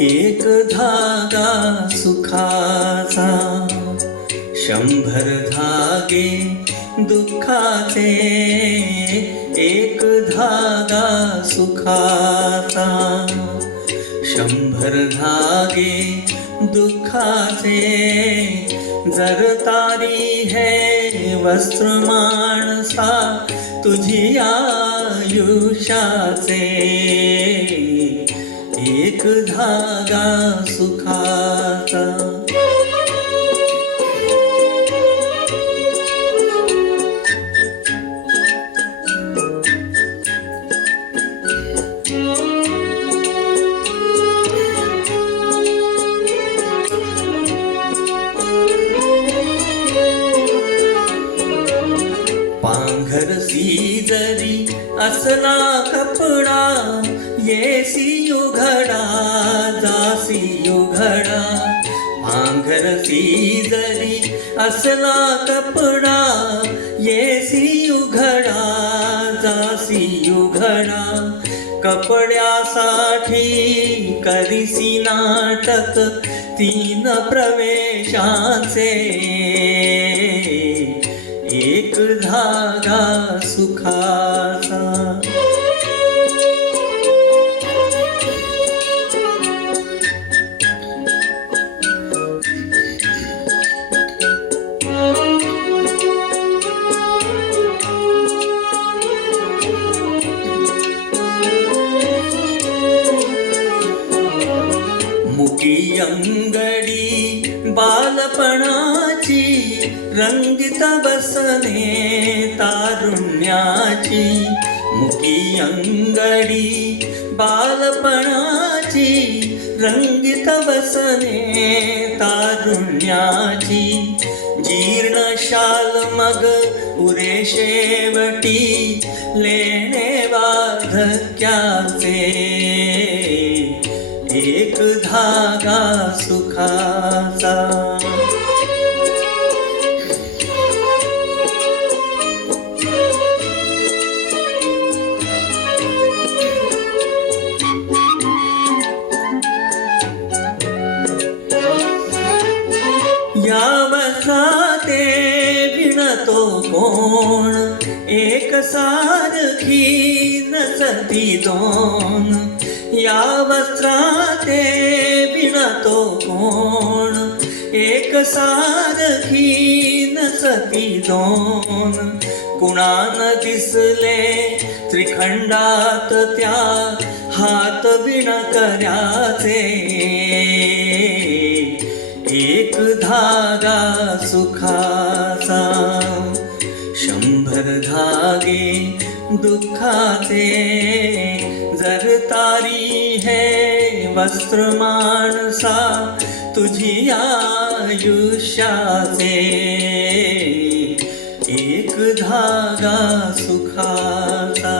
एक धागा सुखाचा, 100 धागे दुःखाचे. एक धागा सुखाचा, 100 धागे दुःखाचे. जर तारी है वस्त्र माणसा तुझी आयुष्याचे. एक धागा सुखाचा. पांघरसी जरी असला कपडा, येसी उघडा जासी उघडा. पांघरसी जरी असला कपडा, येसी उघडा जासी उघडा. कपड्यासाठी करीसी नाटक 3 प्रवेशाचे. एक धागा सुखाचा. मुकी अंगडी बालपणाची, रंगीत बसने तारुण्याची. मुकी अंगडी बालपणाची, रंगीत बसने तारुण्याची. जीर्ण शाल मग उरे शेवटी, लेणे वार्धक्याचे. एक धागा सुखाचा. या वस्त्राते विणतो कोण, एक सारखी नसती दोन. या वस्त्राते विणतो कोण, एक सारखी नसती दोन. कुणान दिसले त्रिखंडात त्या, हात विणकऱ्याचे. एक धागा सुखाचा, 100 धागे दुःखाचे. जर तारी है वस्त्र माणसा तुझी आयुष्याचे. एक धागा सुखाचा.